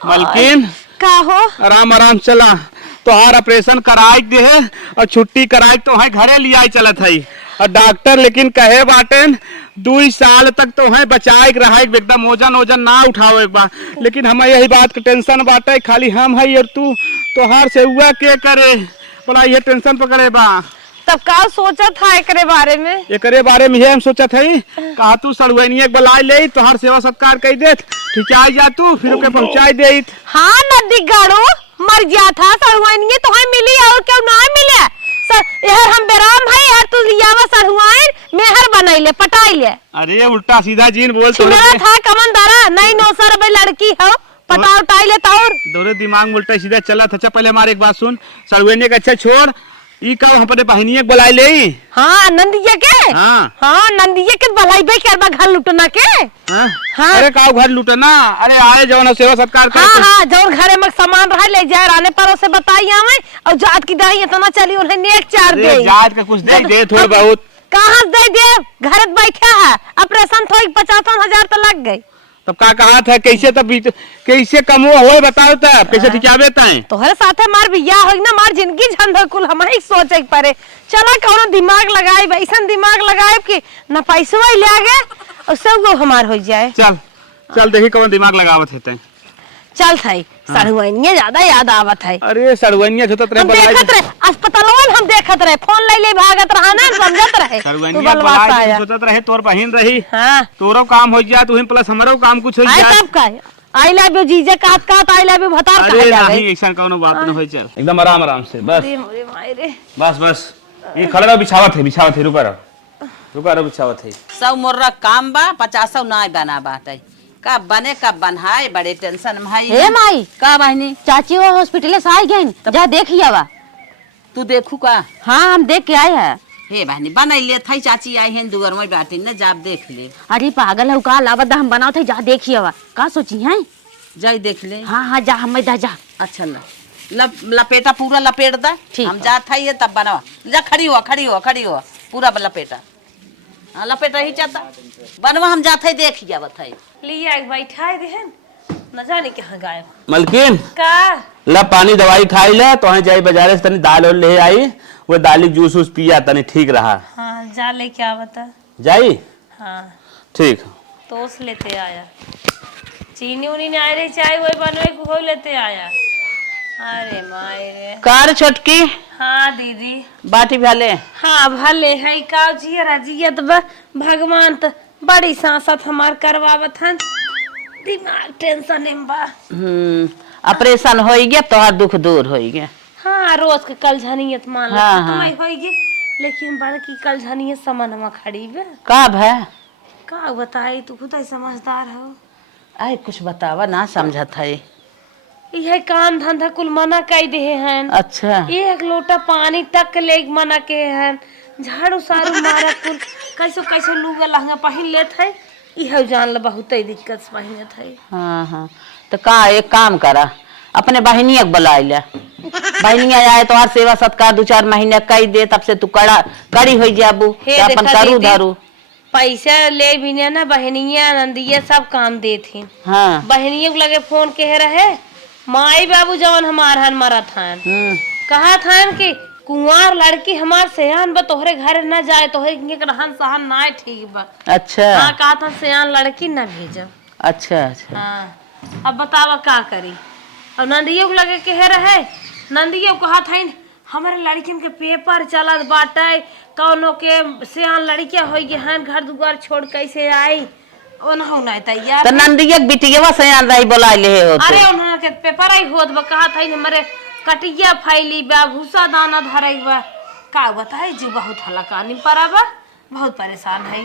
मलकिन का हो? आराम आराम चला। तोहार ऑपरेशन कराई दे है और छुट्टी कराई तो है घरे लिया चलत है। और डॉक्टर लेकिन कहे बाटेन 2 साल तक तो है बचाए रहा एकदम ओजन ओजन ना उठाओ एक बार। लेकिन हमें यही बात का टेंशन बाटे खाली हम है और तू तोहार से हुआ के करे बोला ये टेंशन पकड़े बा। तब का सोचा था एकरे बारे में? एकरे बारे में हम सोचत है कहा तू सड़वैनी एक बुलाई ले तोहार सेवा सत्कार कर दे ठीक आ जा तू फिर ओके पहुंचाई दे। हाँ नदी गाड़ो मर गया था सड़ुआइनिए तो है मिली और क्यों ना मिले सर यार हम बेराम है यार तू लियावा सड़ुआइन मेहर बनैले पटाइले। अरे उल्टा सीधा जीन बोल तो मेरा था कमंदारा नहीं नो सर बे लड़की हो पटा उठाइले तौर दोरे दिमाग में उल्टा सीधा चला था। पहले हमारे एक बात सुन सड़ुआइनी का अच्छा छोड़ ई का हम अपने बहनिया बुलाई ले। हाँ नंदिया के हाँ नंदिया के बुलाई बे करबा घर लुटना के। हाँ अरे का घर लुटना अरे आए जवन सेवा सत्कार कर। हाँ जवन घरे में सामान रह ले जाए राने पर से बताई हमें और जात की दही इतना चली उन्हें नेक चार दे जात का कुछ दे थोड़ा बहुत कहाँ दे घर बैठा है ऑपरेशन थोड़ी 55,000 तो लग गई। तब का कहा था कैसे तब कैसे कमो हो बताओ तब कैसे ठिकावे ताए तोहरे साथे मार बिया होई ना मार जिंदगी झंड कुल हम ही सोचे पड़े चला कौनो दिमाग लगाए ऐसा दिमाग लगाए कि ना पैसा ले आगे और सब वो हमार हो जाए। चल चल देखी कौन दिमाग लगावत है चल थाई सड़ुआइनिया ज्यादा याद आवत है। अरे सड़ुआइनिया होतत रहे देखत रहे अस्पतालवन हम देखत रहे फोन ले ले भागत रहा ना समझत रहे सड़ुआइनिया बलाई होतत रहे तोर बहिन रही। हां तोरो काम हो जाए तू प्लस हमरो काम कुछ हो जाए। आई तब का आई लव यू जीजे कात आई लव यू भतार का अरे नहीं ऐसा कोनो बात न होई चल एकदम आराम आराम से बस। अरे मोरे माई रे बस ये खड़ा रहो बिछावत है रुका रहो बिछावत है। सब मोर काम बा 50 ना बना बाटे का बने का बनहाए बड़े टेंशन में है। हे माई का बहनी चाची वो हॉस्पिटल से आई गई जा देखिए बा तू देखू का? हाँ हम देख के आए हैं। हे बहनी बनाई ले थई चाची आई है दुगर में बाटी ने जाब देख ले। अरे पागल है का लावदा हम बनाओ थे जा देखिए बा का सोची है जाई देख ले। हाँ जा हम जा अच्छा लपेटा पूरा लपेट दा हम जात है तब बनावा जा खड़ी हो पूरा लपेटा हाँ लपेटा ही चाहता बनवा हम जात है देख जावत है लिया एक बैठा देहन न जाने कहां गायब। मलकिन का ला पानी दवाई खाई ले तो है जाई बाजार से तनी दाल और ले आई वो दाली जूस उस पिया तनी ठीक रहा। हां जा ले क्या बता जाई हां ठीक तोस लेते आया चीनी उनी नहीं आ रही चाय वही बनवे को हो लेते आया। अरे माय रे कार छोटकी हाँ दीदी बाटी भले हाँ भले है का जियत भगवान तो बड़ी सांसत हमार करवावत हन दिमाग टेंशन में बा। ऑपरेशन हो गया तो दुख दूर हो गया। हाँ रोज के कल झनियत मान हाँ, तुम्हें होगी लेकिन बड़की कल झनियत समनमा खड़ी बे का है का बताई तू खुद समझदार हो। आए कुछ बतावा ना समझत है। यह काम धंधा कुल मना कई दे हैं। अच्छा एक लोटा पानी तक ले मना के हैं झाड़ू सारू मारा कुल कैसो लुगा लहंगा पहन लेत है यह जान ल बहुत दिक्कत पहनत है। हाँ तो का एक काम करा अपने बहनिया बुला ले बहनिया आए तो हर सेवा सत्कार 2-4 महीने कई दे तब से तू कड़ी हो जाबू अपन करू धरू पैसा ले बिना ना बहनिया नंदिया सब काम देथिन। हाँ बहनिया लगे फोन के रहे माई बाबू जवन हमार हन मरा थान कहा थान कि कुंवार लड़की हमार सयान बा तोहरे घर न जाए तोहरे रहन सहन ना ठीक बा। अच्छा हाँ कहा था सयान लड़की न भेजो। अच्छा हाँ अब बतावा का करी अब नंदिया को लगे के रहे नंदिया कहा था हमारे लड़किन के पेपर चलत बाटे कौनो के सयान लड़किया हो गए हैं घर दुआर छोड़ कैसे आई तैयार तो नंदिया बिटिया सयान रही बोला ले होते। अरे उन्होंने के पेपर आई होत बा कहा था हमारे कटिया फैली बा भूसा दाना धरई बा का बताई जी बहुत हलकानी पड़ा बा बहुत परेशान है।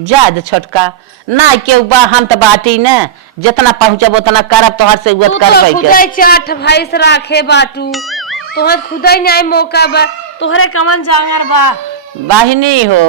जाद छोटका ना के बा हम तो बाटी न जितना पहुंचब उतना करब तोहर से उत करबै के खुदै चाट भैंस राखे बाटू तोहर खुदै नहीं मौका बा तोहरे कमन जांगर बा बाहिनी हो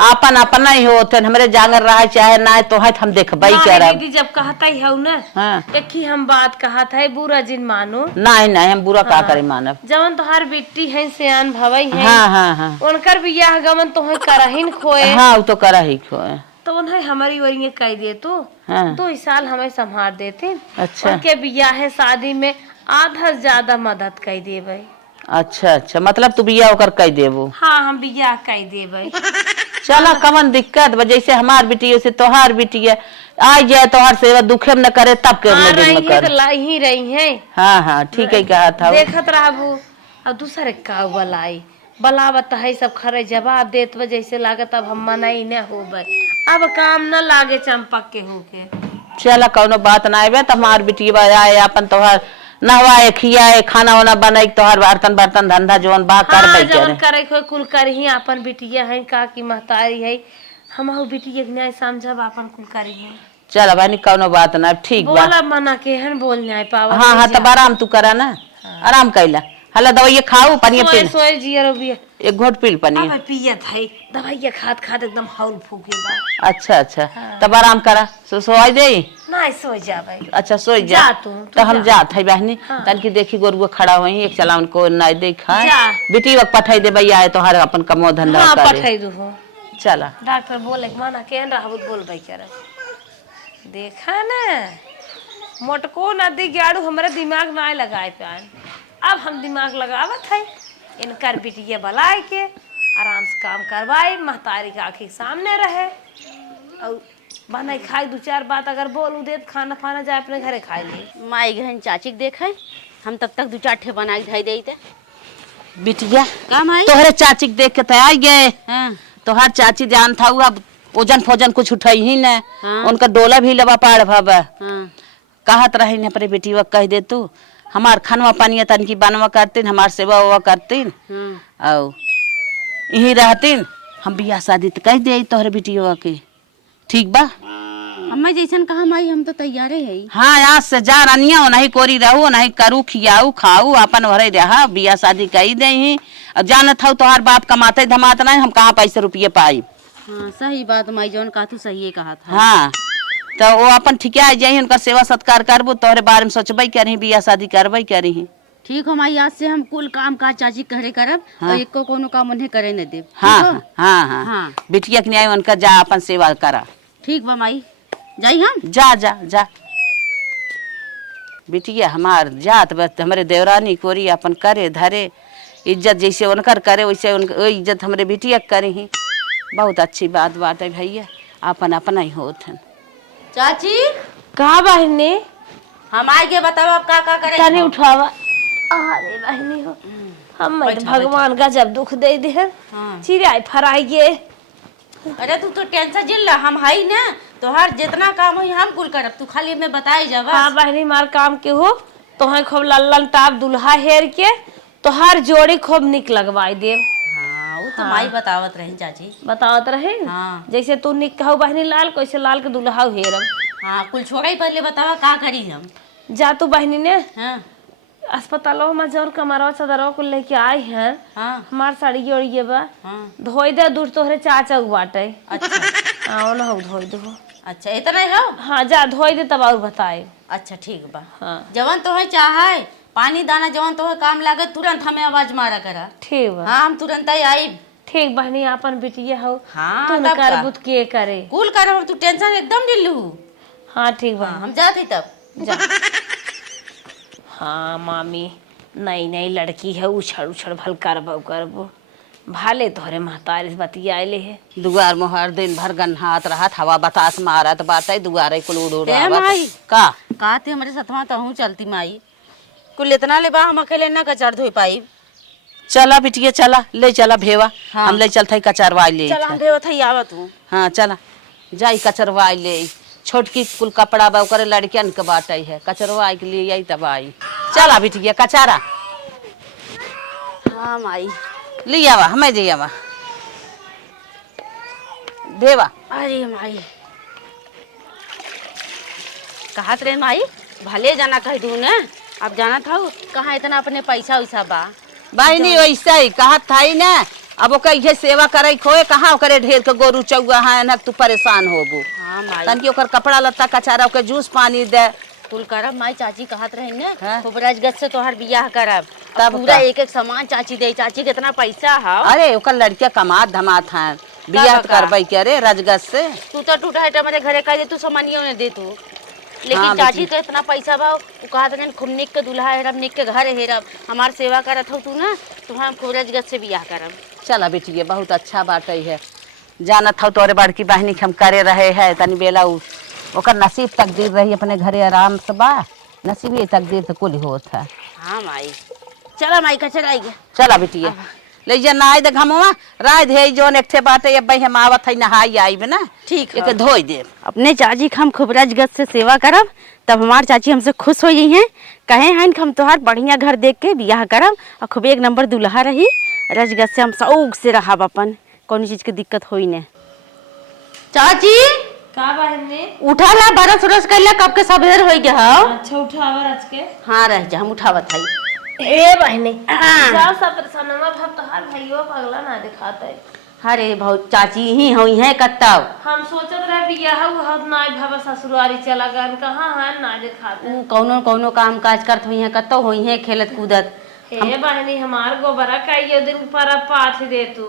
आपन अपना ही हो तो हमरे जांगर रहा चाहे ना तो है हम देखबई करब। दीदी जब कहता ही हो ना हाँ। एक ही हम बात कहता है बुरा जिन मानो नहीं हम बुरा का करे मानब जवन तोहार बेटी है सियान भवई है हाँ उनकर बियाह गमन तो है करहिन खोए हाँ तो करा ही खोए तो तो उन्हें हमारी ओर कह दे तू हाँ। 2 साल हमें संभाल देते। अच्छा। उनके बियाह शादी में आधा से ज्यादा मदद कर देवे। अच्छा अच्छा, मतलब तू बिया होकर कह देबो। हाँ हम बियाह कर देवे। चला कमन दिक्कत बा, जैसे हमार बिटिया से तोहार बिटिया आ जाए तोहार सेवा दुखे में न करे तब के हाँ दिन रही में है कर। तो लाई ही रही है। हाँ हाँ ठीक है कहा था। देखत रहबू अब दूसरे का बलाई बलावत है सब खरे जवाब देत वजह से लागत अब हम मनाई न होबे। अब काम न लागे चंपक के होके। चला कौनो बात ना आवे तो हमार बिटिया आए अपन तोहार नहवाए खियाए खाना वाना बनाई तोहार बर्तन बर्तन धंधा जोन बा कर हाँ बई जवन करे। करे कोई कुल करही अपन बिटिया है का की महतारी है हमहु बिटिया के न्याय समझब अपन कुल करी है। चल बानी कौनो बात ना ठीक बा। बोला मना केहन बोल न्याय पावा। हाँ हाँ तब आराम तू करा ना। आराम कैला हला दवाई खाऊ पानी सोए पी सोए जियर बिया एक घोट पील पानी। अब पियत है दवाई खात खात एकदम हौल फूके बा। अच्छा अच्छा तब आराम करा सोई दे। ना सो जाबे। अच्छा सोई जा जा तू तो हम जात है बहनी। हाँ। तन की देखी गोरुआ खड़ा हुई एक चला उनको ना दे खाए जा। बेटी वक्त पठाई दे भैया आए तो हर अपन कमो धंधा हाँ करे। पठाई दूँ। चला डॉक्टर बोले माना केहन रहबू बोलबे करे। देखा ना मोटको नदी गाड़ू हमारे दिमाग ना लगाए पान। अब हम दिमाग लगावत है इनकर बिटिया बलाए के आराम से काम करवाए महतारी के आँखी सामने रहे और बनाई खाई 2-4 बात अगर बोलू दे खाना खाना जाए अपने घरे खाई ले। माई गहन चाची के देखे हम तब तक 2-4 ठे बना के धई देते। बिटिया का माई? तोहरे चाची के देख के तो आ गए। हाँ। तोहर चाची जान था हुआ ओजन फोजन कुछ उठाई ही न। हाँ। उनका डोला भी लबा पाड़ भाबा। हाँ। कहत रही न अपने बेटी व कह दे तू हमार खनवा पानी तन की बनवा करतीन हमार सेवा उवा करतीन हाँ। और यही रहतीन हम बियाह शादी तो कह दे तोहरे बेटिया के ठीक बा। अम्मा जैसन कहा माई हम तो तैयार है। हाँ आज से जा रनिया नहीं कोरी रहू नहीं करू खियाऊ खाऊ अपन भरे रहा बियाह शादी कही दे ही। अब जानत हूँ तोहार बाप कमाते धमाते नहीं हम कहाँ पैसे रुपये पाई। हाँ सही बात माई जौन कहा तू सही कहा था। हाँ तो वो अपन ठिका जाई उनका सेवा सत्कार करबू तोहरे बारे में सोचबई करही बियाह शादी करबई करही। ठीक हो माई आज से हम कुल काम काज चाची करे करब। हाँ। और एको कोनो काम उन्हें करे न देब। हाँ ठीक हो? हाँ हाँ हाँ। बिटिया के न्याय उनका जा अपन सेवा करा। ठीक बा माई जाई हम। जा जा जा बिटिया हमार जात बस हमारे देवरानी कोरी अपन करे धरे इज्जत जैसे उनकर करे वैसे वो इज्जत हमारे बिटिया करे ही। बहुत अच्छी बात बात है भैया अपन अपना ही होत है। चाची कहा बहनी हम आए के बताओ आप का करे। तनी उठावा। अरे बहनी हो हम भगवान का जब दुख दे दे हाँ। चिड़िया फराई गे। अरे तू तो टेंशन जिल हम हाई ना तोहार जितना काम हो हम कुल करब तू खाली में बताए जा बस। हाँ बहनी मार काम के हो तोहे खूब लल्लन टाप दुल्हा हेर के तोहार जोड़ी खूब निक लगवाई देव। हाँ वो तो माई बतावत रही चाची। बतावत रहे न? हाँ। जैसे तू निक कहू बहनी लाल कैसे लाल के दुल्हा हेरम। हाँ कुल छोड़ा ही पहले बतावा का करी हम। जा तू बहनी ने हाँ। अस्पतालों में जौन कमरवा चदरवा को लेके आई हैं हाँ। हमार साड़ी ओढ़िए बा हाँ। धोई दे दूर तोहरे चाचा बाटे। अच्छा आओ ना हो धोई दो। अच्छा इतना ही हो। हाँ जा धोई दे तब और बताए। अच्छा ठीक बा। हाँ जवन तो है चाहे पानी दाना जवन तो है काम लागे तुरंत हमें आवाज मारा करा। ठीक बा। हाँ हम तुरंत ही आई। ठीक बहनी अपन बिटिया हो हाँ, तू न तब का? करबुत के करे। कुल करब तू टेंशन एकदम दिलू। हाँ ठीक बा। हम जाते तब। जा। हाँ मामी नई नई लड़की है उछड़ उछड़ भल करबो करबो भाले तोहरे महतारी से बतियाले है। दुआर मोहर दिन भर गन्हात रहत हवा बतास मारत बाटे दुआरे कुल उड़ उड़ ए आवत। माई। का कहते हमारे सतवा तो हूँ चलती माई कुल इतना ले बा हम अकेले ना कचर धोई पाई। चला बिटिया चला ले चला भेवा। हाँ। हम ले चलते कचरवाई ले। चल हम देवत ही आवत हूँ। हाँ चला जाई कचरवाई ले छोटकी कुल कपड़ा बा ओकरे लड़कियन के बाटे है कचरवाई के लिए आई तब आई। चला बिटिया कचारा हाँ माई ले आवा हमें दे आवा देवा। अरे माई कहत रहे माई भले जाना कह दू ने अब जाना था कहाँ इतना अपने पैसा वैसा बा। बहनी वैसे ही कहत था ही ना अब ओकर इहे सेवा करे खोए कहाँ ओकरे ढेर के गोरू चौगा है ना तू परेशान होबू। हाँ माई तनकी ओकर कपड़ा लत्ता कचारा ओकर जूस पानी दे। कुल करब माई चाची कहत रही ने हाँ। खूब राजगत से तोहर बियाह करब तब पूरा का? एक एक सामान चाची दे चाची कितना पैसा है। अरे ओकर लड़किया कमात धमात हैं बियाह का? करवाई के रे राजगज से। तू तो टूटा है मेरे घरे का दे तू सामानियों ने दे तू। लेकिन हाँ, चाची बेटी। तो इतना पैसा भाव वो कहा था खूब निक के दूल्हा है निक के घर है हमार सेवा करत हो तू ना तुम्हारा खूब राजगज से बियाह करब। चला बेटी ये बहुत अच्छा बात है। जानत हो तोरे बड़की बहनी के हम करे रहे है तनी बेला ओकर नसीब तकदीर रही अपने घरे आराम से बा। नसीब ये तकदीर तो कुल होत है। हाँ माई चला माई का चलाई गया। चला बेटी ले जा नहाय दे घमवा राय दे जोन एकठे बाटे अब हम आवत है नहाई आईब ना। ठीक एक धोई दे। अपने चाची के हम खूब राजगज से सेवा करब तब हमार चाची हमसे खुश हो गई हैं कहे हैं कि हम तोहार बढ़िया घर देख के बियाह करब और खूब एक नंबर दूल्हा रही राजगज से हम शौक से रहब अपन कौन चीज की दिक्कत होई ने। चाची का बहन ने उठा ला बरस उरस कर ला कब के सवेर हो गया हो। अच्छा उठावर आज के हाँ रह जा हम उठावत हई। ए बहने जाओ सब प्रसन्नमा भाव तोहार भाइयों पगला ना दिखाता है। अरे बहुत चाची ही होई है कत्ताव हम सोचत रहे बियाह हुआ ना भाव ससुरारी चला गन कहाँ है ना दिखाते। कौनो कौनो काम काज करत हुई है कत्तो हुई है खेलत कूदत। ए बहनी हमार गोबरा कई दिन पर पाथ दे तू।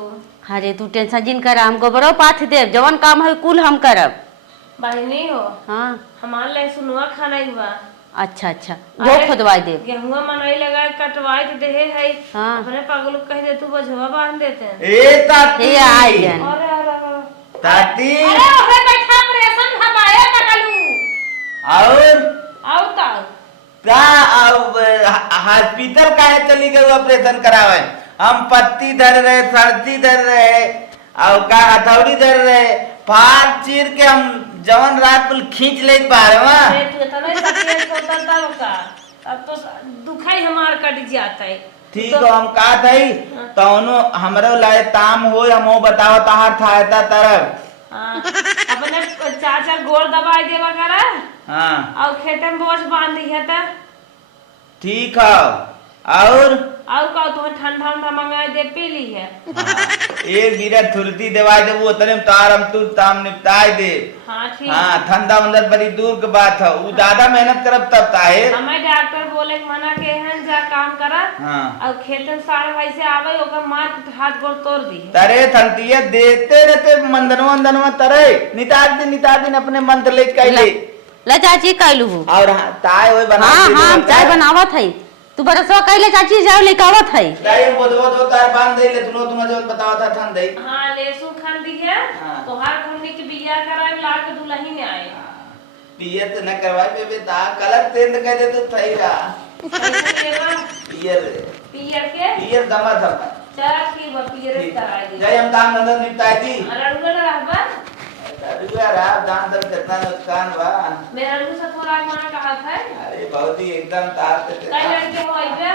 अरे तू टेंशन जिन कर हम गोबरो पाथ देव जवन काम है कुल हम करब। बहनी हो हाँ हमार ले सुनुआ खाना हुआ। अच्छा अच्छा वो खुदवाई दे। गेहुआ मनई लगा कटवाई तो देहे है। हाँ। अपने पागल कह दे तू बझवा बांध देते हैं। ए ताती ये आई गन अरे अरे ताती अरे ओहे बैठा प्रेशन भबाया कटलू और आओ ताऊ का हॉस्पिटल काहे चली गई ऑपरेशन करावे। हम पत्ती धर रहे सर्दी धर रहे और का हथौड़ी धर रहे फाड़ चीर के हम जवन रात को खींच ले बाहर अरे तू इतना सफेद होता तब का अब तो दुखाई हमार कट जाता है। ठीक हो हम का थई तौनो हमरो लाए ताम हो हमो बताओ तहार थायता तरफ। हाँ, अपने चाचा गोड़ दबाई देवा करा हाँ और खेते में बोझ बांध दी है त ठीक है और का तुम्हें ठंडा ठंडा मंगाई दे पी ली है। एक गिरा थुरती दवाई दे वो उतने तारम तू ताम निपटाए दे। हाँ ठीक। हाँ ठंडा मंदर बड़ी दूर की बात है वो ज्यादा मेहनत करब तब ताहे। हमें डॉक्टर बोले कि मना के हैं जा काम करा हाँ और खेत में साढ़े भाई से आवे ओकर मार के हाथ गोड़ तोड़ दी है। तरे थंतिया देते रहते मंदनवा तरे नितार दिन अपने मंत्र ले कैले ला चाची कहलू और ताय होय बना हाँ हाँ चाय बनावत है तू बरसवा कहले चाची जाओ लेकावत है। ताय बोदवा तो तार बांध दे ले तुनो जो बतावा था ठंड दे। हाँ लेसु खान दी है हाँ। तो हर हमने के बिया कराए ला के दुल्हन ने आए। पियर न करवाई बेबे ता कलर तेंद कह दे तो थईरा पियर पियर दमा था चल ठीक बा पियर कराए दे। जय हम दान नंदन निपटाई थी अरड़ुआ रहबा अरुआ रा दान दर कितना नुकसान बा। मेरा रू से थोड़ा मना कहा था अरे बहुत ही एकदम तार ते कई लड़के हो आई पे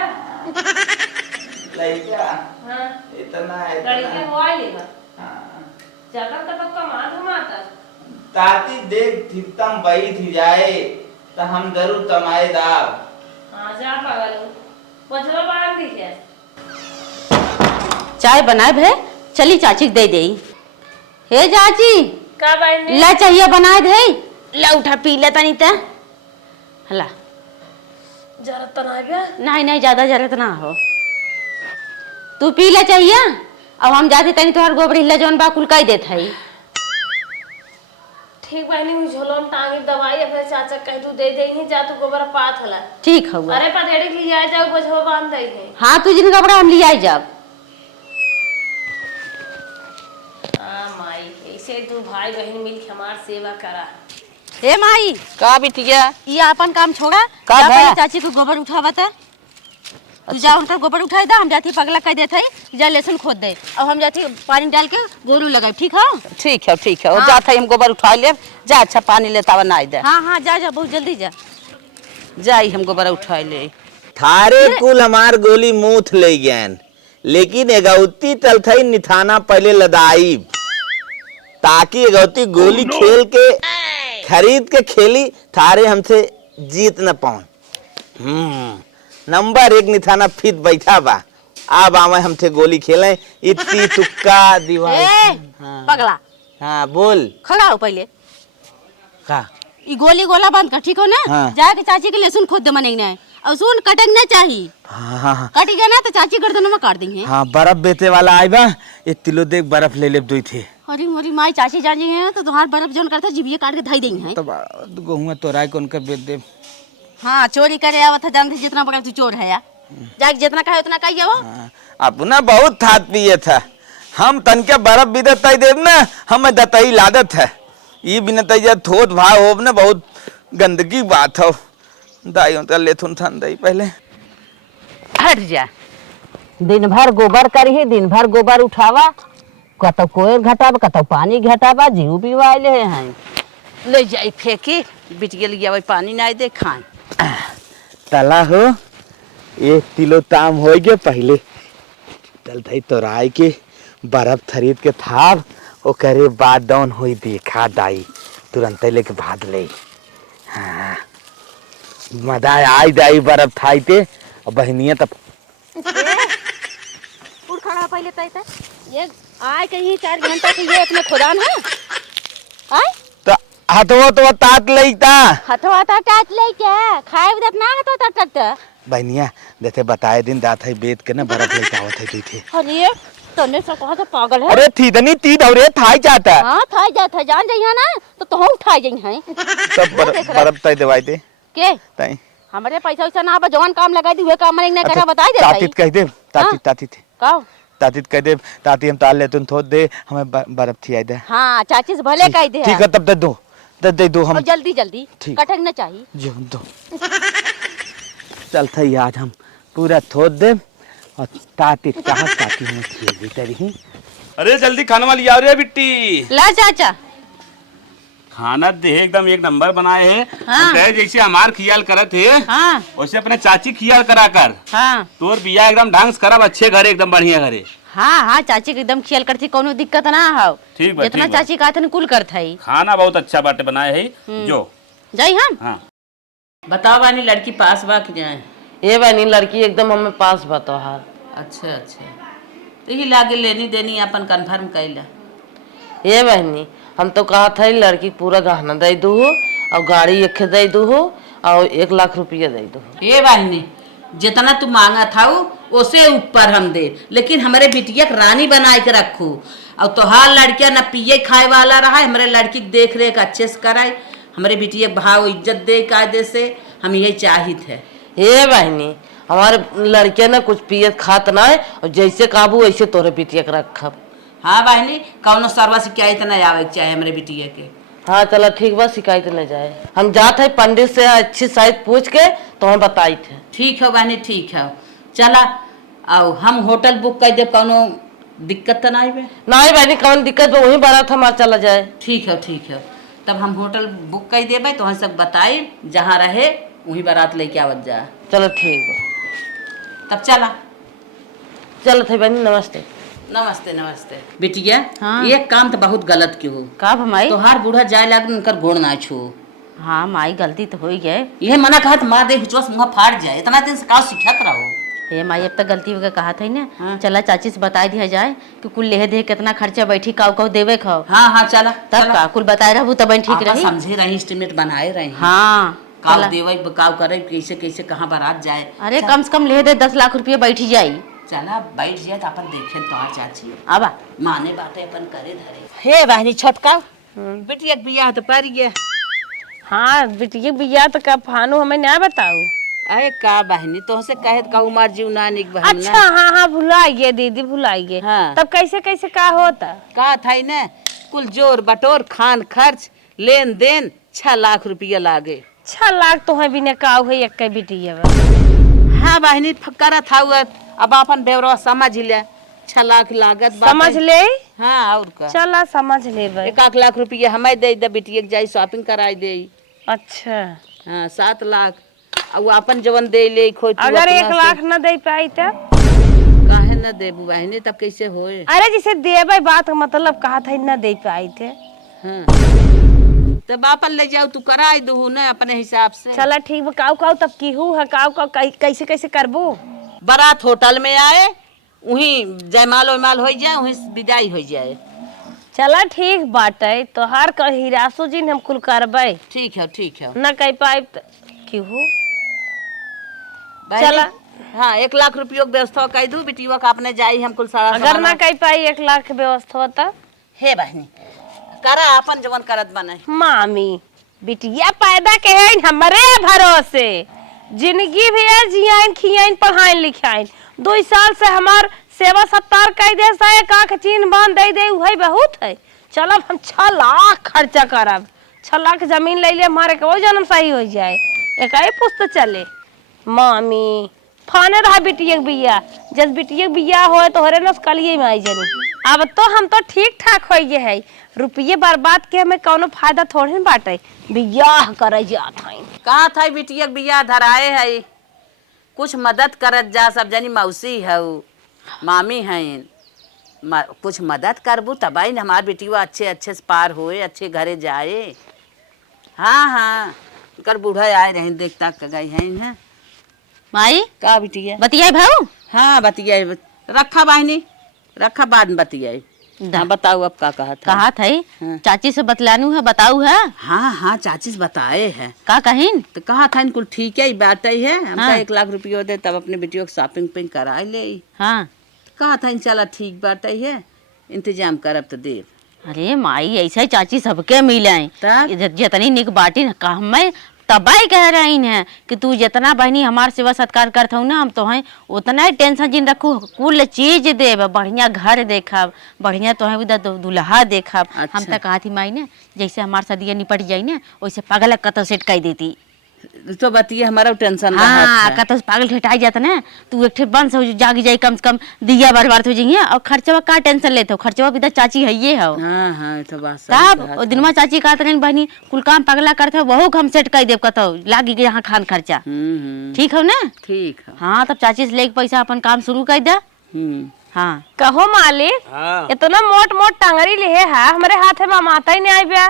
लइका हां इतना लड़के हो आई लेगा हाँ ज्यादा तक कमा धमाता ताती देख थिकतम बई थी जाए तो हम जरूर तमाए दाव। हां जा पागल बचवा बांध दी है। चाय बनाए भे चली चाची दे दे। हे चाची का बहनी ला चाहिए बनाए दे ला उठा पी ले तनी त हला जरा तना गया नहीं नहीं ज्यादा जरूरत ना हो तू पी ले चाहिए अब हम जाते तनी तोहर गोबरी ला जौन बा कुल कई देत हई। ठीक बहनी हुई झोलो में टांगी दवाई अपने चाचा कह तू दे देही जा तू गोबर पात हला। ठीक हुआ अरे पटेड़ी के लिए जाओ बझवा बांध दई है। हाँ तू जिन कपड़ा हम लिया जब हां माई ऐसे तू भाई बहन मिल के हमार सेवा करा। हे माई का बिटिया ये अपन काम छोड़ा का जा बा? पहले चाची को गोबर उठावा था तू जा उनका गोबर उठाई दा हम जाती पगला कह देत हई जा लहसुन खोद दे अब हम जाती पानी डाल के गोरू लगाई ठीक है। ठीक है वो हाँ। जात है हम गोबर उठा ले जा अच्छा पानी लेता हुआ नाई दे हाँ हाँ जा जा बहुत जल्दी जा जाई हम गोबर उठा ले। थारे कुल हमार गोली मूथ ले गैन लेकिन एगौती तलथई निथाना पहले लदाई ताकि एगौती गोली खेल के खरीद के खेली थारे हमसे जीत न पाऊं। नंबर 1 निथाना फिट बैठा बा अब आवे हमसे गोली खेले इतनी तुक्का दीवार। ए पगला हाँ बोल खड़ा हो पहले का ई गोली गोला बंद कर ठीक हो ना। हाँ। जाके चाची के लहसुन खोद दे मने ना और सुन कटक ना चाहिए हाँ कटी गया ना तो चाची गर्दन में काट देंगे। हाँ बर्फ बेचे वाला आई बा ये तिलो देख बर्फ ले ले दुई थे अरे मोरी माई चाची जानी है तो तुम्हार बर्फ जोन करता जीबिए काट के धाई देई है। तब गहुआ तोराय कौन कर बेच दे। हाँ चोरी करे आवत है, जानते जितना बड़ा तू चोर है या जाके जितना कहे उतना कहिए वो। अपना बहुत थात पिए था हम तन के बर्फ भी देता देव ना हमें दतई लादत है ये बिना तैया थोत भाव हो ना बहुत गंदगी बात हो दाई होता लेथुन थान दाई पहले हट जा। दिन भर गोबर करी, दिन भर गोबर उठावा, कतो कोयर घटावा, कतो पानी घटावा, जीव पीवाले हैं। ले जाई फेंकी, बिटिया लिया वही पानी नहीं दे खाए। तला हो 1 किलो ताम हो गए पहले तल थई तोराई के बर्फ खरीद के थाव ओ करे बाद डाउन हुई देखा दाई तुरंत लेके भाग ले। हाँ मदा आई दाई बर्फ थाई ते और बहनिया तब उड़ खड़ा पहले तय ये आए कहीं 4 घंटा के ये अपने खुदान है आए तो हथवा तो तात लेता हथवा ता टाट ले के खाए उधर ना हथवा ता टाट बहनिया देते बताए दिन दात है बेद के ना बर्फ लेके आवत है तुई अरे तने से कहा था पागल है। अरे थी दनी ती दौरे थाई जाता हां थाई जात है जान जइहा ना तो हम उठाई जई हैं तब बर्फ तय दवाई दे के तई हमरे पैसा वैसा ना बा जवान काम लगा दी हुए काम नहीं करा बताई दे तातीत कह दे तातीत का तातीत कह दे ताती हम ताल ले तुम थोड़ दे हमें बर्फ थी आई दे। हां चाची से भले कह दे ठीक है तब दे दो हम जल्दी जल्दी ठीक। कटक ना चाहिए जो दो चल थई आज हम पूरा थोड़ दे और ताती हमें खिएगी तेरी। अरे जल्दी खाना वाली आओ रे बिट्टी। ला चाचा खाना दे एकदम एक नंबर बनाए है। हाँ। कहे जैसे हमार खियाल करत है हां वैसे अपने चाची खियाल करा कर। हां तोर बिया एकदम ढंग से करब अच्छे घरे एकदम बढ़िया घरे। हाँ हाँ चाची के एकदम ख्याल करती कोनो दिक्कत ना हो ठीक बा, जितना ठीक बा। चाची कहते न कुल करत है खाना बहुत अच्छा बाटे बनाए है जो जाई हम हाँ बताओ बानी लड़की पास बा कि जाए? ये बनी लड़की एकदम हमें पास बताओ हार। अच्छा अच्छा, तो यही लागे लेनी देनी अपन कंफर्म कैला। ये बहनी हम तो कहा था लड़की पूरा गहना दे दू और गाड़ी एक दे दू और 1 लाख रुपया दे दू। ये बहनी जितना तू मांगा था उसे ऊपर हम दे, लेकिन हमारे बिटिया रानी बनाए के रखू और तोहार लड़किया न पिए खाए वाला रहा, हमारे लड़की की देख रेख अच्छे से कराए, हमारे बिटिया भाव इज्जत दे कायदे से, हम यही चाहित है। ये बहनी हमारे लड़किया ना कुछ पियत खात ना है और जैसे काबू वैसे तोरे बिटिया के रखब। हाँ बहनी कौनो सर्वा शिकायत न आवे के चाहे हमारे बिटिया के। हाँ चलो ठीक बा, शिकायत न जाए। हम जाते है पंडित से अच्छी साइड पूछ के तो हम बताई थे। ठीक है बहनी ठीक है, चला आओ हम होटल बुक कर दे, कौनो दिक्कत तो नहीं बे? नहीं बहनी कौन दिक्कत बा, वहीं बारात हमारा चला जाए। ठीक है, तब हम होटल बुक कर देबे तो हम सब बताई जहाँ रहे वहीं बारात लेके आवत जा। चलो ठीक बा, तब चला। चलो थे बहनी नमस्ते। नमस्ते नमस्ते बिटिया। हाँ। ये काम तो बहुत गलत क्यों हो, का भमाई तोहार बूढ़ा जाए लाग उनकर गोड़ ना छू। हाँ माई गलती तो हो ही गए। यह मना कहत मार दे हुचवा मुँह फाड़ जाए, इतना दिन से का सिखत रहो। हे माई अब तक गलती हो गई कहा था ना। हाँ। चला चाची से बता दिया जाए कि कुल लेहे दे कितना खर्चा बैठी काव काव देवे खाओ हाँ चला तब का कुल बताए रहू तब ठीक आपा रही। समझे रही, एस्टिमेट बनाए रही। हाँ काव चला। देवे काव करे कैसे कैसे कहाँ बारात जाए। अरे कम से कम लेहे दे 10 लाख रुपया बैठी जाई। चला बैठ जाए तो अपन देखे तोहार चाची आबा माने बातें अपन करे धरे। हे बहनी छोटका बिटिया के बियाह तो पर गया। हाँ बिटिया बिया तो का फानू हमें ना बताऊ। अरे का बहनी तो से कहे का उमर जीव नानिक बहन अच्छा हाँ भुलाइए दीदी भुलाइए। हाँ। तब कैसे कैसे का होता? का था न कुल जोर बटोर खान खर्च लेन देन 6 लाख रुपया लागे। 6 लाख तो है बिना का है एक बिटिया। हाँ बहनी फकरा था अब अपन बेवरा समझ ले 6 लाख लागत बाटे। समझ ले। हाँ और का चला समझ ले भाई। 1 लाख रुपया हमें दे दे, बिटिया के जाई शॉपिंग कराई दे। अच्छा हाँ 7 लाख और वो अपन जवन दे ले खोज। अगर 1 लाख न दे पाई तब काहे न देबू बहनी, तब कैसे होए? अरे जिसे देवे बात का मतलब कहा था न दे पाई थे। हाँ तो बापन ले जाओ तू कराई दू न अपने हिसाब से। चला ठीक बा। काऊ काऊ तब की है काऊ कैसे कैसे करबू? बारात होटल में आए वहीं जयमाल वयमाल हो जाए, वहीं विदाई हो जाए। चला ठीक बाटे तो हर का हिरासो जी हम कुल करबे। ठीक है न कह पाए क्यों? बहनी, चला। हाँ 1 लाख रुपया व्यवस्था कर दू, बिटिया का अपने जाई हम कुल सारा अगर ना कह पाई 1 लाख के व्यवस्था होता हे बहनी करा अपन जवन करत बने। मामी बिटिया पैदा के है हमरे भरोसे, जिंदगी भी है जियाइन खियाइन पढ़ाइन लिखाइन। 2 साल से हमार सेवा सत्कार कई दे से का चीन बांध दे दे वही बहुत है। चलब हम 6 लाख खर्चा करब, 6 लाख जमीन ले ले हमारे के वो जन्म सही हो जाए, एक ही पुस्त चले। मामी फाने रहा बिटिया के बिया, जब बिटिया के बिया हो तो हरे न कलिए में आई जानी। अब तो हम तो ठीक ठाक हो गए है, रुपये बर्बाद के हमें कौनो फायदा थोड़े न बाटे, बियाह करे जात हई। कहा था बिटिया के बियाह धराए है, कुछ मदद करत जा। सब जनी मौसी है मामी है, कुछ मदद करबू तब ही न हमार बेटिया अच्छे से पार होए, अच्छे घरे जाए। हाँ हाँ कर बूढ़ा आए रहे देखता गई है। माई का बिटिया बतियाई भाऊ। हाँ बतिया रखा बहनी, रखा बाद में बतियाई। हाँ बताओ अब का कहा था। कहा था हाँ। चाची से बतलानू है, बताऊ है हाँ हाँ चाची से बताए है। का कहीन तो कहा था इनको ठीक है बात ही है, हमका हाँ। 1 लाख रुपया दे तब अपने बेटियों को शॉपिंग पिंग करा ले। हाँ। कहा था इंशाल्लाह ठीक बात ही है, इंतजाम करब तो देव। अरे माई ऐसा ही चाची सबके मिले तब? जितनी निक बाटी न का मैं तबाही कह रही है कि तू जितना बहनी हमार सेवा सत्कार करत हूँ ना, हम तो हैं उतना ही टेंशन जिन रखू, कुल चीज देव, बढ़िया घर देखब, बढ़िया तो है दुल्हा देखब। अच्छा। हम तो कहा थी माई ने जैसे हमार सदिया निपट जाई ना वैसे पागल कतल सेट कर देती। तो बतिए हमारा टेंशन हाँ कतल पागल ठेठाई जाता ना, तू एक ठे बंस हो जागी जाई, कम से कम दिया बर्बाद हो जाइए। और खर्चवा का टेंशन लेते हो, खर्चवा भी तो चाची है ये हो। हाँ हाँ तो बात सही तब कहा वो दिनमा चाची कहते रहे बहनी कुल काम पगला करते हो, वहू हम सेट कर देव कतो लागी के यहाँ खान खर्चा। ठीक हो ना। ठीक है। हाँ तब चाची से लेके पैसा अपन काम शुरू कर दे। हाँ कहो मालिक इतना मोट मोट टांगरी ले है हमारे हाथ में माता ही नहीं आई बा।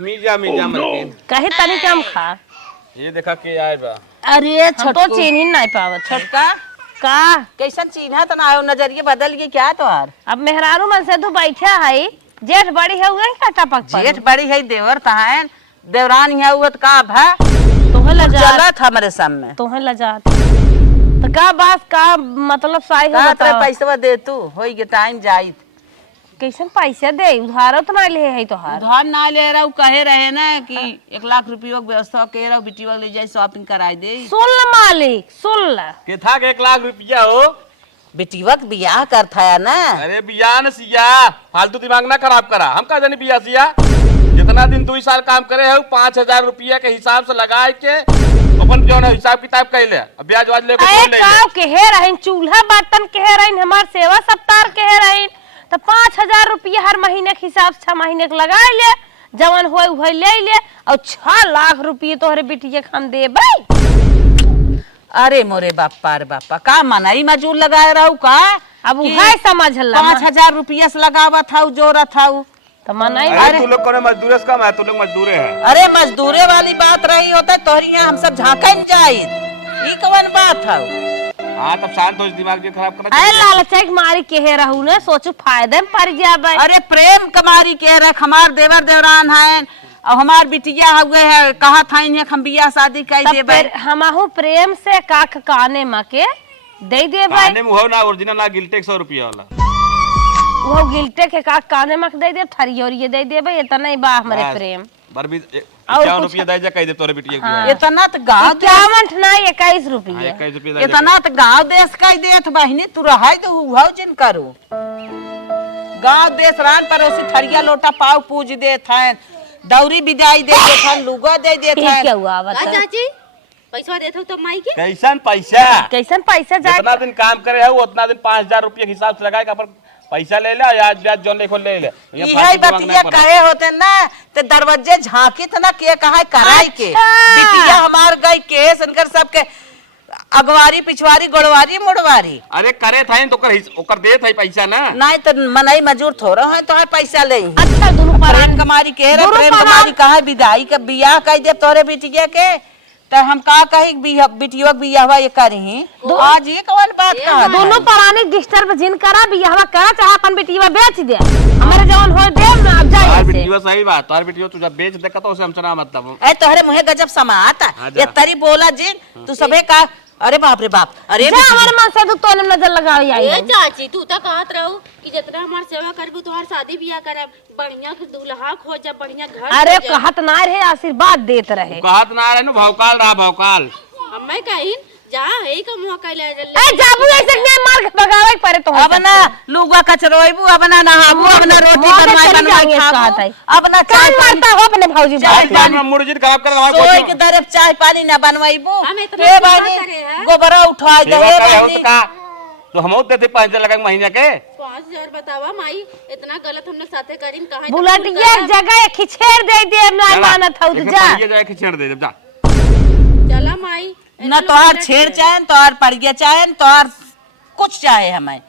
मीजा मलकिन कहीं तनी कम खा, ये देखा के आए बा। अरे हम तो चीन ही नहीं पावत। छोटका का कैसन चिन्हा तो ना आयो, नजरिए बदल गए क्या तोहार। अब मेहरारू मन से तू बैठा है, जेठ बड़ी है उगे का टपक पर। जेठ बड़ी है देवर तहान, देवरान है वो का भा तोहे लजा चलत हमारे सामने। तोहे लजा तो का बात का मतलब सही हो का तेरे बताओ। पैसा दे तू होई के टाइम जाई। कैसन पैसा दे, उधारो तो नहीं ले है तोहार। उधार ना ले रहा, कहे रहे ना कि 1 लाख रुपया व्यवस्था कह रहा, बिटिया ले जाए शॉपिंग कराई दे। सुन ल मालिक सुन ल, के था 1 लाख रुपया हो। बिटिया के बियाह करता है ना। अरे बिया न सिया, फालतू दिमाग ना खराब करा। हम का जानी बिया सिया, जितना दिन 2 साल काम करे है 5000 रुपया के हिसाब से लगा के अपन जो ना हिसाब किताब कैले, अब ब्याज वाज लेके अरे छोड़ ले। काव कहे रहिन, चूल्हा बर्तन कहे रहिन, हमार सेवा सत्कार कहे रहिन, तो 5000 रुपया हर महीने के हिसाब से 6 महीने के लगा ले, जवन होए वही ले ले, और 6 लाख रुपये तोहरे बिटिया के हम देबै। अरे मोरे बापा रे बापा, का मनाई मजूर लगाए रहू का। अब वही समझ ला 5000 रुपया से लगावा था जोरा था। तो मनाई। अरे तू लोग कौन मजदूर से कम है, तू लोग मजदूर है। अरे मजदूरे वाली बात रही होता तोहरी यहाँ हम सब झांका नहीं जाई, ई कौन बात है। हाँ तब शांत हो, दिमाग जो खराब करना। अरे लालचा के मारी कहे रहू ने, सोचू फायदे में पड़ जाबै। अरे प्रेम कमारी कह रहे, हमार देवर देवरान है और हमार बिटिया हुए है, कहा था इन्हें हम बियाह शादी कर तब देबै। फिर हमहू प्रेम से काख काने मके दे देबै। खाने में हो ना ओरिजिनल ना गिल्टे 100 रुपया वाला। वो गिल्टे के काख काने मक दे दे, थरियोरिये दे देबै, इतना ही बा हमरे बस। प्रेम। बरबी और 51 कुछ- रुपया दे जा कह दे तोरे बिटिया हाँ। के। इतना तो गाँव 51 ना 21 रुपये। 21 रुपया दे जा। इतना तो गाँव देश कह देत बहिनी, तू रहा तो हुआ जिन करू। गाँव देश रान पड़ोसी थरिया लोटा पाव पूज देत हैं, दौरी विदाई दे देत हैं, लुगा दे देत ठीक हैं। क्या हुआ बता। चाची पैसा देते हो तो माई के कैसन पैसा, कैसन पैसा जाए। जितना दिन काम करे है उतना दिन 5000 रुपया के हिसाब से लगाए का, पर पैसा ले ले, आज ब्याज जो लेखो ले ले। यहाँ यही फालतू दिमाग बतिया ना करा। कहे होते ना तो दरवाजे झांकी तो ना के कहा कराई के। अच्छा। बिटिया हमार गई केस उनकर सबके अगवारी पिछवारी गोड़वारी मुड़वारी। अरे करे था तो ओकर देत है पैसा ना। नहीं तो मनई मजूर थोड़ा है तो पैसा ले। अच्छा दोनों प्रेम परान कमारी कह रहे, दोनों प्रेम परान- कमारी कहा विदाई का बियाह कह दे तोरे बिटिया के, तो हम का कही बिटिया के बियाहवा ये करी। आज ये कौन बात कहा। दोनों परानी डिस्टर्ब जिन करा बियाहवा करा, चाहे अपन बिटिया बेच दे, हमारे जवन हो दे ना। अब तार जाए से बिटिया सही बात, तार बिटिया तू जब बेच देखा तो उसे हम चना मतलब। ए तोहरे मुहे गजब समाता हाँ जा। ये तरी बोला जिन तू सबे का अरे बाप रे बाप, अरे जा हमारे मन से तू तोने नजर लगाओ आई ए चाची तू तो कहत रहू कि जितना हमार सेवा करबू तोहार शादी बियाह करब, बढ़िया के दूल्हा खोजब, बढ़िया घर अरे खोजब। कहत ना रहे आशीर्वाद देत रहे। कहत ना रहे नु भौकाल रहा भौकाल। हमें कहीं जा है का मुंह कैले ए जाबू ऐसे नहीं मार के भगावे पड़े तो अब ना लुगा कचरोइबू, अब ना नहाबू, अब ना रोटी बनवाई खाबू, अब ना चाय कान मारता हो अपने भौजी चाय बात। पानी में मुर्जित खराब कर रहा सोई के दरे चाय पानी ना बनवाईबू। हम इतना ए सेवा बहनी करे हैं। गोबरा उठवाई दे सेवा ए करे हो बहनी। तो का तो हम देते 5,000 लगा महीने के। 5,000 बतावा माई, इतना गलत हमने साथे करीन कहां बुलटिया एक जगह खिचेड़ दे दे ना मानत हो तो जा। ये जाए खिचड़ दे जा। चला माई न तोहार छेड़ चाहे, तोहार पड़िया चाहे, तोहार कुछ चाहे हमें,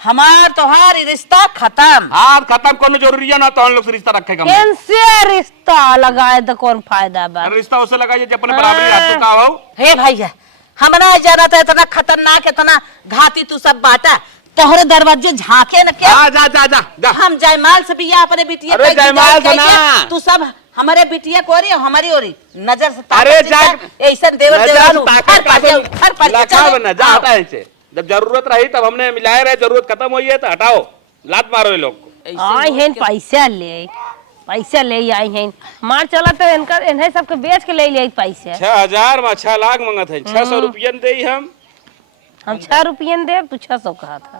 हमार तोहार रिश्ता खत्म। हाथ खत्म करने जरूरी है ना तो हम लोग से रिश्ता रखेगा। कैसे रिश्ता लगाए तो कौन फायदा बा। रिश्ता उससे लगाइए जब अपने बराबरी हाथ का हो। हे भैया हम ना जाना था, इतना खतरनाक इतना घाती तू सब बाटा, तोहरे दरवाजे झांके न क्या। जा जा जा जा। हम जयमाल से बिया अपने बिटिया अरे पे जयमाल गिदाई से कइके, ना। तू सब हमारे बिटिया को ओरी हमारी ओरी नजर से अरे ताकत जा दिखा, ऐसन देवर नजर देवरानू ताकत हर पासे हर पासे लखा चले। बना जा हटा इनसे। जब जरूरत रही तब हमने मिलाए रहे, जरूरत खत्म हुई है तो हटाओ, लात मारो ये लोग को। आई हैं पैसा ले आई हैं मार चला तो इनका इन्हें सबके बेच के ले ले पैसा। 6,000 में 6 लाख मंगत है, 600 रुपया दे हम। 6 रुपये दे तू 600 कहा था।